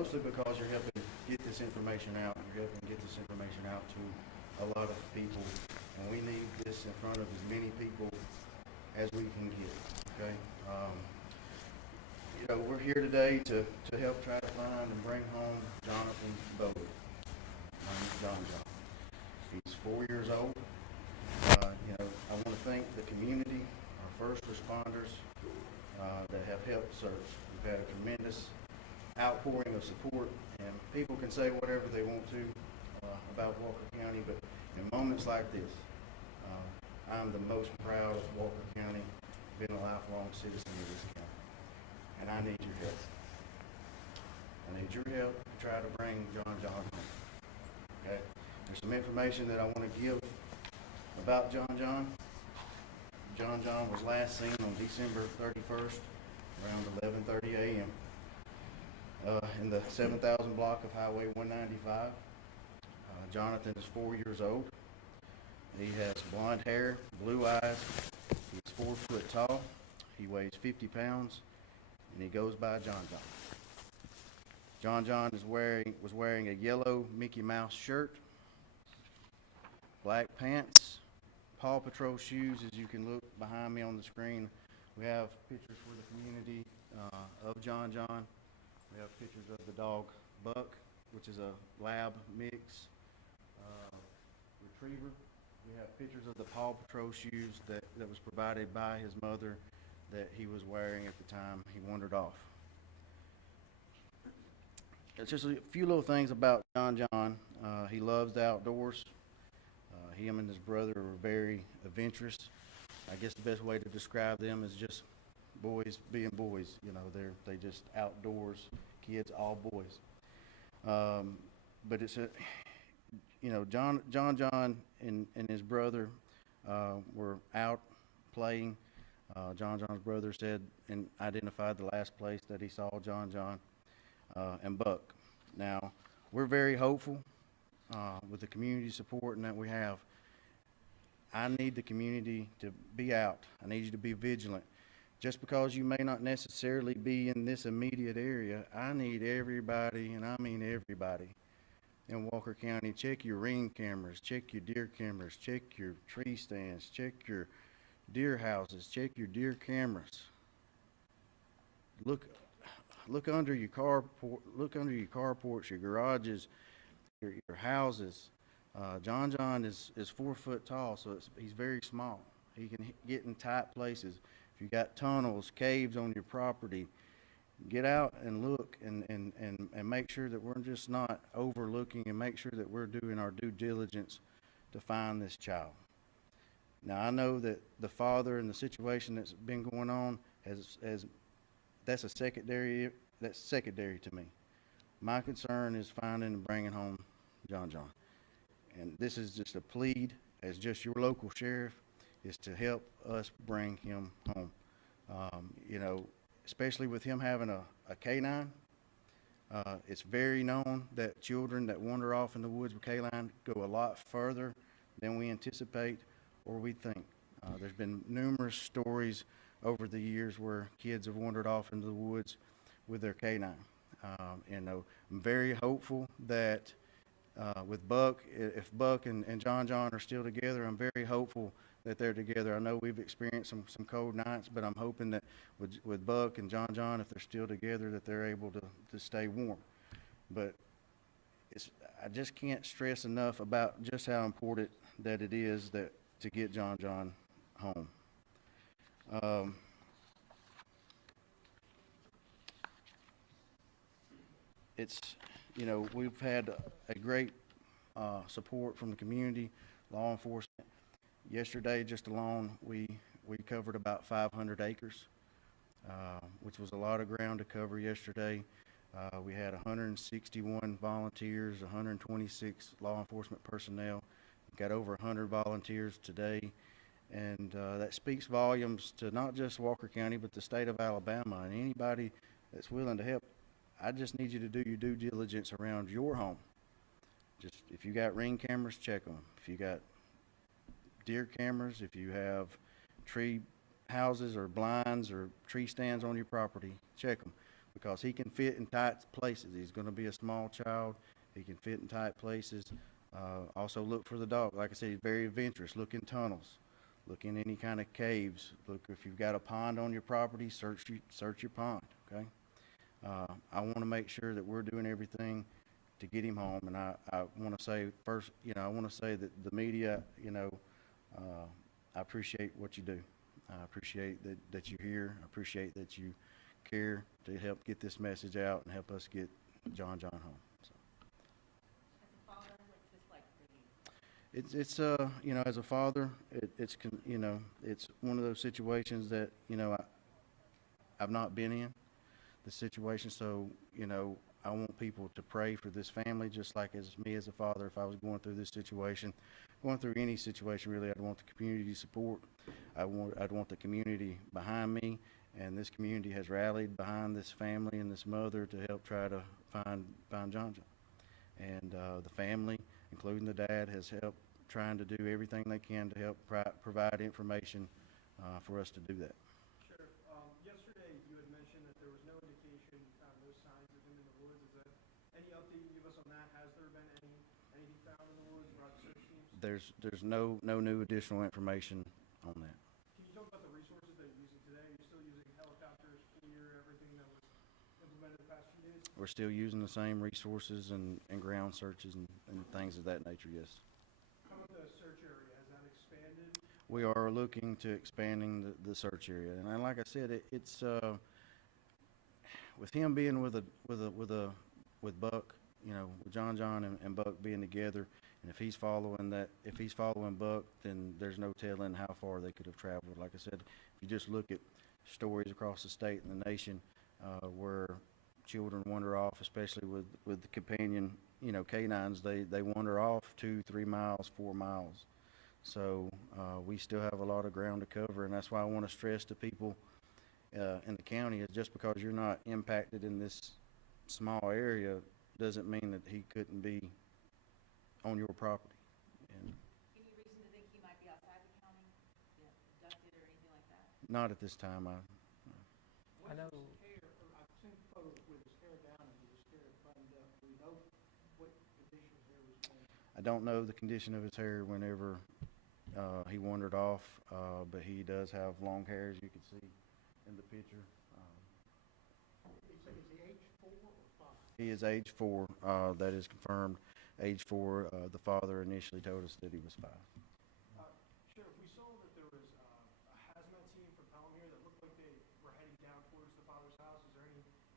mostly because you're helping get this information out. You're helping get this information out to a lot of people, and we need this in front of as many people as we can get. Okay. We're here today to help try to find and bring home Johnathan Boley. My name is John. He's 4 years old. I want to thank the community, our first responders that have helped search. We've had a tremendous outpouring of support, and people can say whatever they want to about Walker County, but in moments like this, I'm the most proud of Walker County, being a lifelong citizen of this county, and I need your help. I need your help to try to bring John home. Okay? There's some information that I want to give about John. John was last seen on December 31st, around 11:30 a.m. In the 7,000 block of Highway 195. Johnathan is 4 years old. He has blonde hair, blue eyes. He's 4 foot tall. He weighs 50 pounds, and he goes by John. John was wearing a yellow Mickey Mouse shirt, black pants, Paw Patrol shoes. As you can look behind me on the screen, we have pictures for the community of John. We have pictures of the dog Buck, which is a lab mix retriever. We have pictures of the Paw Patrol shoes that was provided by his mother that he was wearing at the time he wandered off. It's just a few little things about John. He loves the outdoors. Him and his brother are very adventurous. I guess the best way to describe them is just boys being boys. They just outdoors kids, all boys. But it's John and his brother were out playing. John's brother said and identified the last place that he saw John and Buck. Now, we're very hopeful with the community support and that we have. I need the community to be out. I need you to be vigilant. Just because you may not necessarily be in this immediate area, I need everybody, and I mean everybody, in Walker County. Check your ring cameras, check your deer cameras, check your tree stands, check your deer houses, check your deer cameras. Look under your carports, your garages, your houses. John is 4 foot tall, so he's very small. He can get in tight places. If you got tunnels, caves on your property, get out and look and make sure that we're just not overlooking, and make sure that we're doing our due diligence to find this child. Now, I know that the father and the situation that's been going on that's secondary to me. My concern is finding and bringing home John. And this is just a plead as just your local sheriff, is to help us bring him home. Especially with him having a canine, it's very known that children that wander off in the woods with canine go a lot further than we anticipate or we think. There's been numerous stories over the years where kids have wandered off into the woods with their canine. I'm very hopeful that with Buck, if Buck and John are still together, I'm very hopeful that they're together. I know we've experienced some cold nights, but I'm hoping that with Buck and John, if they're still together, that they're able to stay warm. But I just can't stress enough about just how important that it is to get John home. We've had a great support from the community, law enforcement. Yesterday, just alone, we covered about 500 acres, which was a lot of ground to cover yesterday. We had 161 volunteers, 126 law enforcement personnel. Got over 100 volunteers today, and that speaks volumes to not just Walker County, but the state of Alabama, and anybody that's willing to help. I just need you to do your due diligence around your home. Just if you got ring cameras, check them. If you got deer cameras, if you have tree houses or blinds or tree stands on your property, check them. because he can fit in tight places. He's going to be a small child. He can fit in tight places. Also look for the dog. Like I said, he's very adventurous. Look in tunnels. Look in any kind of caves. Look if you've got a pond on your property, search your pond, okay? I want to make sure that we're doing everything to get him home. And I want to say first, I want to say that the media, I appreciate what you do. I appreciate that you're here. I appreciate that you care to help get this message out and help us get John home. So. As a father, what's this like for you? It's as a father, it's one of those situations that I've not been in the situation, so I want people to pray for this family, just like as me as a father. If I was going through this situation, going through any situation really, I'd want the community support. I'd want the community behind me, and this community has rallied behind this family and this mother to help try to find John. And the family, including the dad, has helped trying to do everything they can to help provide information for us to do that. Sheriff, yesterday you had mentioned that there was no indication, you found no signs of him in the woods. Is there any update you can give us on that? Has there been anything found in the woods by the search teams? There's no new additional information on that. Can you talk about the resources that you're using today? You're still using helicopters, FLIR, everything that was implemented the past few days? We're still using the same resources and ground searches and things of that nature, yes. How about the search area? Has that expanded? We are looking to expanding the search area, and like I said, it's with him being with Buck, with John and Buck being together, and if he's following Buck, then there's no telling how far they could have traveled. Like I said, if you just look at stories across the state and the nation where children wander off, especially with the companion, canines, they wander off 2, 3 miles, 4 miles. So we still have a lot of ground to cover, and that's why I want to stress to people in the county is just because you're not impacted in this small area doesn't mean that he couldn't be on your property. And Any reason to think he might be outside the county, abducted or anything like that? not at this time. I know. His hair, I've seen photos with his hair down and his hair buttoned up. Do we know what condition his hair was in? I don't know the condition of his hair whenever he wandered off, but he does have long hair, as you can see in the picture. Is he age 4 or 5? He is age 4. That is confirmed. Age 4. The father initially told us that he was 5. Sheriff, we saw that there was a hazmat team from Pelham here that looked like they were heading down towards the father's house. Is there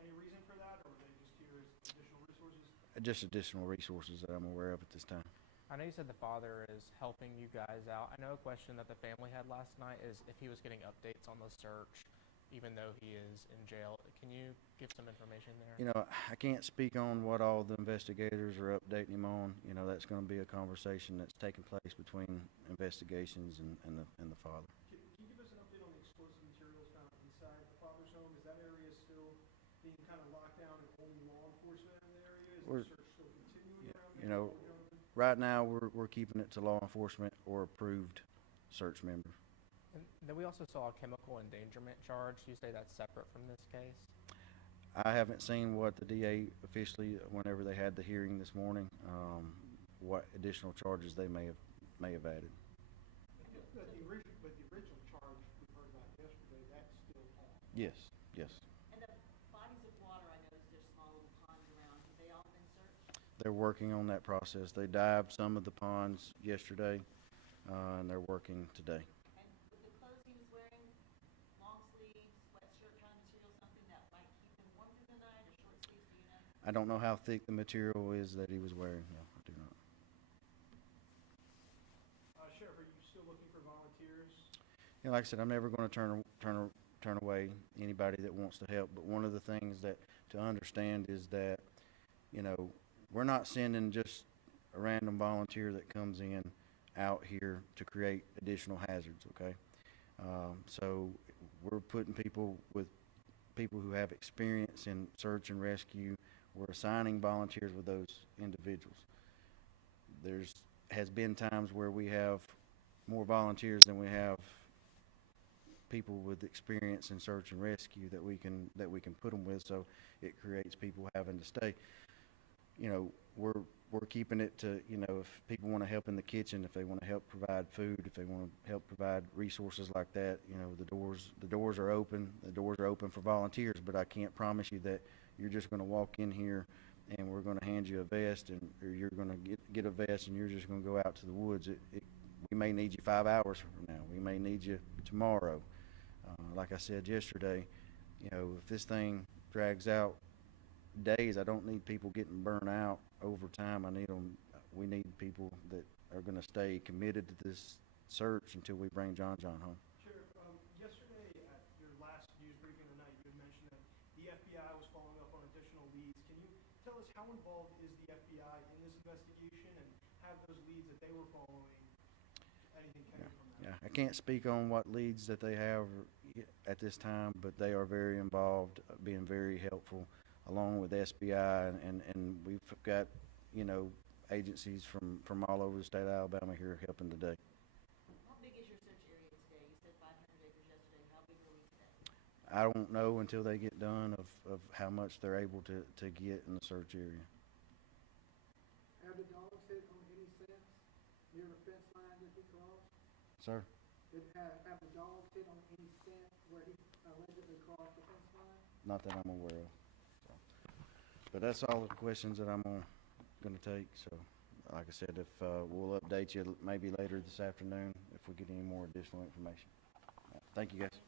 any reason for that, or were they just here as additional resources? Just additional resources that I'm aware of at this time. I know you said the father is helping you guys out. I know a question that the family had last night is if he was getting updates on the search, even though he is in jail. Can you give some information there? I can't speak on what all the investigators are updating him on. That's going to be a conversation that's taking place between investigations and the father. Can you give us an update on the explosive materials found inside the father's home? Is that area still being kind of locked down and only law enforcement in the area? Is the search still continuing around there? Right now we're keeping it to law enforcement or approved search members. And then we also saw a chemical endangerment charge. You say that's separate from this case? I haven't seen what the DA officially, whenever they had the hearing this morning, what additional charges they may have added. But the original charge we heard about yesterday, that's still on. Yes. And the bodies of water, I noticed there's small little ponds around. Have they all been searched? They're working on that process. They dived some of the ponds yesterday, and they're working today. And with the clothes he was wearing, long sleeves, sweatshirt kind of material, something that might keep him warm through the night, or short sleeves, do you know? I don't know how thick the material is that he was wearing. No, I do not. Sheriff, are you still looking for volunteers? Like I said, I'm never going to turn away anybody that wants to help. But one of the things that to understand is that, we're not sending just a random volunteer that comes in out here to create additional hazards. Okay, so we're putting people who have experience in search and rescue. We're assigning volunteers with those individuals. Has been times where we have more volunteers than we have people with experience in search and rescue that we can put them with, so it creates people having to stay. You know, we're keeping it to, you know, if people want to help in the kitchen, if they want to help provide food, if they want to help provide resources like that, you know, the doors are open. The doors are open for volunteers, but I can't promise you that you're just going to walk in here and we're going to hand you a vest, and or you're going to get a vest and you're just going to go out to the woods. We may need you 5 hours from now. We may need you tomorrow. Like I said yesterday, you know, if this thing drags out days, I don't need people getting burnt out over time. We need people that are going to stay committed to this search until we bring John home. Sheriff, yesterday at your last news briefing tonight, you had mentioned that the FBI was following up on additional leads. Can you tell us how involved is the FBI in this investigation, and have those leads that they were following, anything came from that? Yeah, I can't speak on what leads that they have at this time, but they are very involved, being very helpful, along with SBI, and we've got, you know, agencies from all over the state of Alabama here helping today. How big is your search area today? You said 500 acres yesterday. How big are we today? I don't know until they get done of how much they're able to get in the search area. Have the dogs hit on any scents near the fence line that he crossed? Sir? Have the dogs hit on any scent where he allegedly crossed the fence line? Not that I'm aware of. So. But that's all the questions that I'm going to take. So, like I said, if we'll update you maybe later this afternoon if we get any more additional information. Thank you, guys.